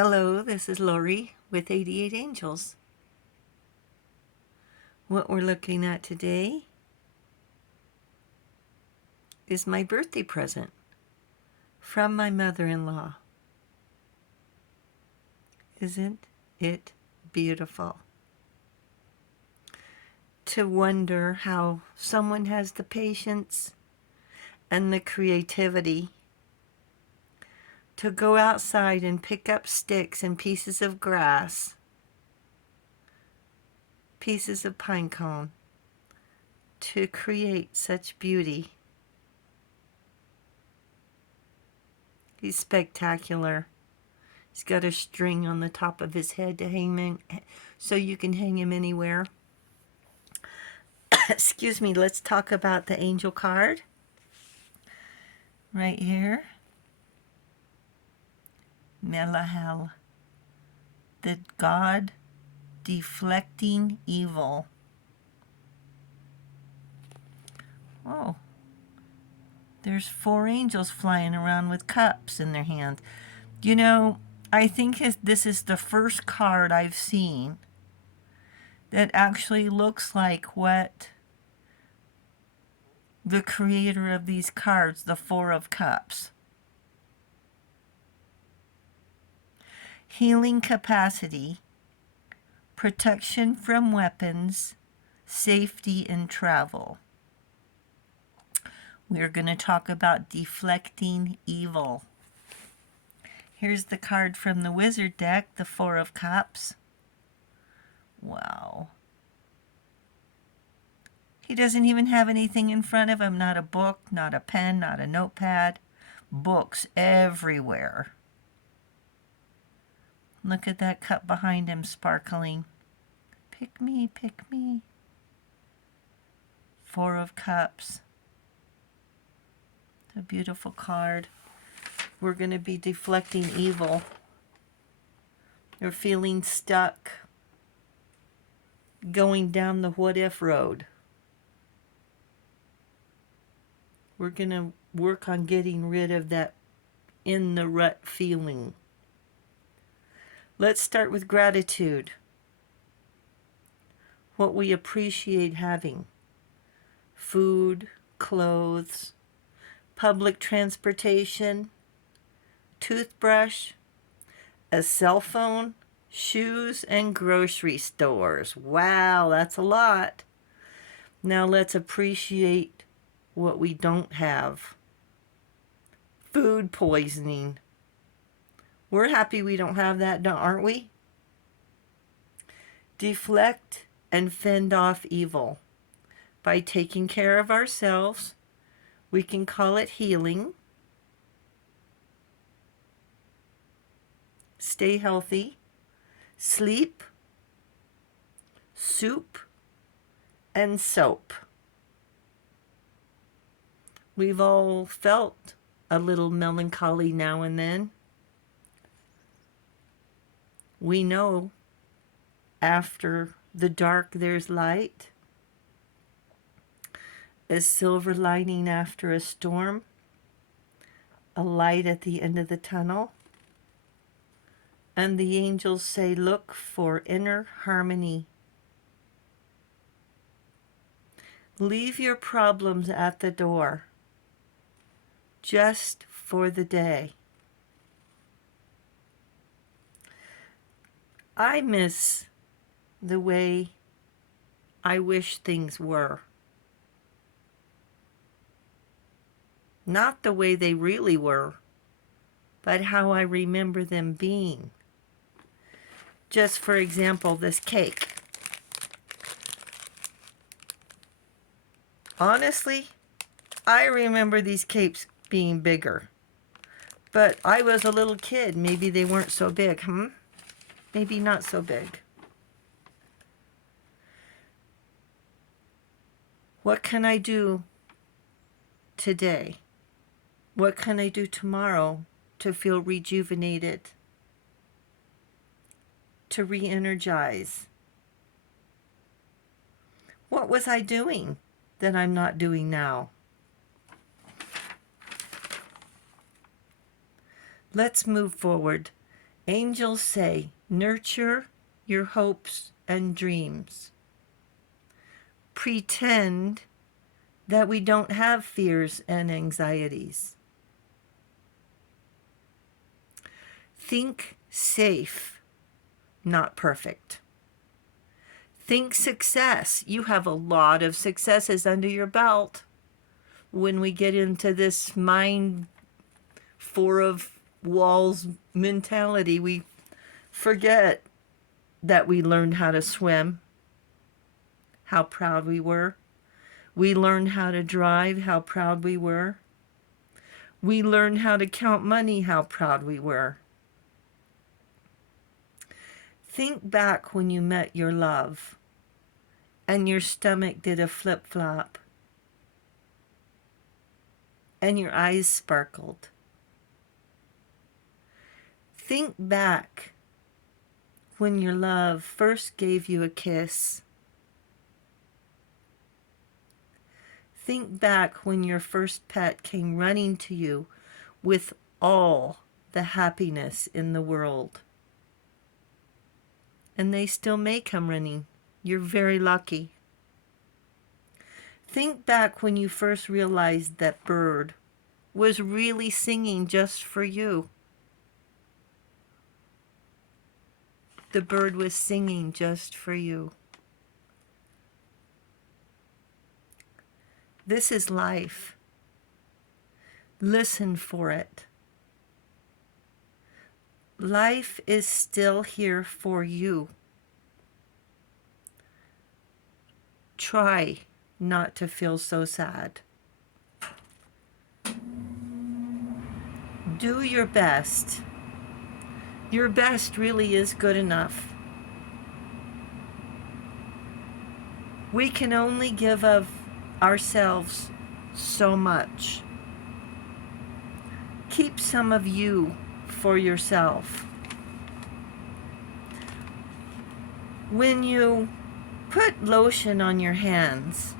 Hello, this is Lori with 88 Angels. What we're looking at today is my birthday present from my mother-in-law. Isn't it beautiful? To wonder how someone has the patience and the creativity to go outside and pick up sticks and pieces of grass, pieces of pine cone, to create such beauty. He's spectacular. He's got a string on the top of his head to hang him, so you can hang him anywhere. Excuse me, let's talk about the angel card. Right here. Melahel, the God deflecting evil. Oh, there's 4 angels flying around with cups in their hands. You know, I think this is the first card I've seen that actually looks like what the creator of these cards, the 4 of Cups. Healing capacity, protection from weapons, safety in travel. We're going to talk about deflecting evil. Here's the card from the Wizard deck, the 4 of Cups. Wow. He doesn't even have anything in front of him, not a book, not a pen, not a notepad. Books everywhere. Look at that cup behind him sparkling. Pick me, pick me. 4 of Cups. A beautiful card. We're going to be deflecting evil. You're feeling stuck. Going down the what if road. We're going to work on getting rid of that in the rut feeling. Let's start with gratitude. What we appreciate having. Food, clothes, public transportation, toothbrush, a cell phone, shoes, and grocery stores. Wow, that's a lot. Now let's appreciate what we don't have. Food poisoning. We're happy we don't have that, aren't we? Deflect and fend off evil. By taking care of ourselves, we can call it healing. Stay healthy. Sleep, soup, and soap. We've all felt a little melancholy now and then. We know after the dark there's light. A silver lining after a storm. A light at the end of the tunnel. And the angels say, look for inner harmony. Leave your problems at the door. Just for the day. I miss the way I wish things were. Not the way they really were, but how I remember them being. Just for example, this cake. Honestly, I remember these cakes being bigger. But I was a little kid. Maybe they weren't so big, Maybe not so big. What can I do today? What can I do tomorrow to feel rejuvenated? To re-energize? What was I doing that I'm not doing now? Let's move forward Angels say, nurture your hopes and dreams. Pretend that we don't have fears and anxieties. Think safe, not perfect. Think success. You have a lot of successes under your belt. When we get into this mind four of walls mentality, we forget that we learned how to swim, how proud we were. We learned how to drive, how proud we were. We learned how to count money, how proud we were. Think back when you met your love and your stomach did a flip-flop and your eyes sparkled. Think back when your love first gave you a kiss. Think back when your first pet came running to you with all the happiness in the world. And they still may come running. You're very lucky. Think back when you first realized that bird was really singing just for you. The bird was singing just for you. This is life. Listen for it. Life is still here for you. Try not to feel so sad. Do your best. Your best really is good enough. We can only give of ourselves so much. Keep some of you for yourself. When you put lotion on your hands,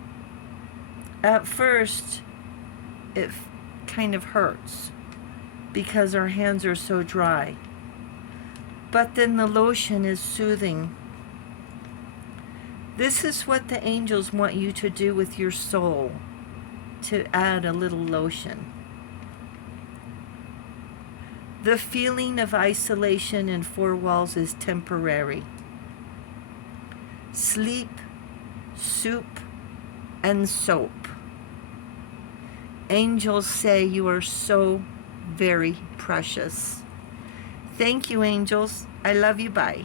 at first it kind of hurts because our hands are so dry. But then the lotion is soothing. This is what the angels want you to do with your soul, to add a little lotion. The feeling of isolation in four walls is temporary. Sleep, soup, and soap. Angels say you are so very precious. Thank you, angels. I love you. Bye.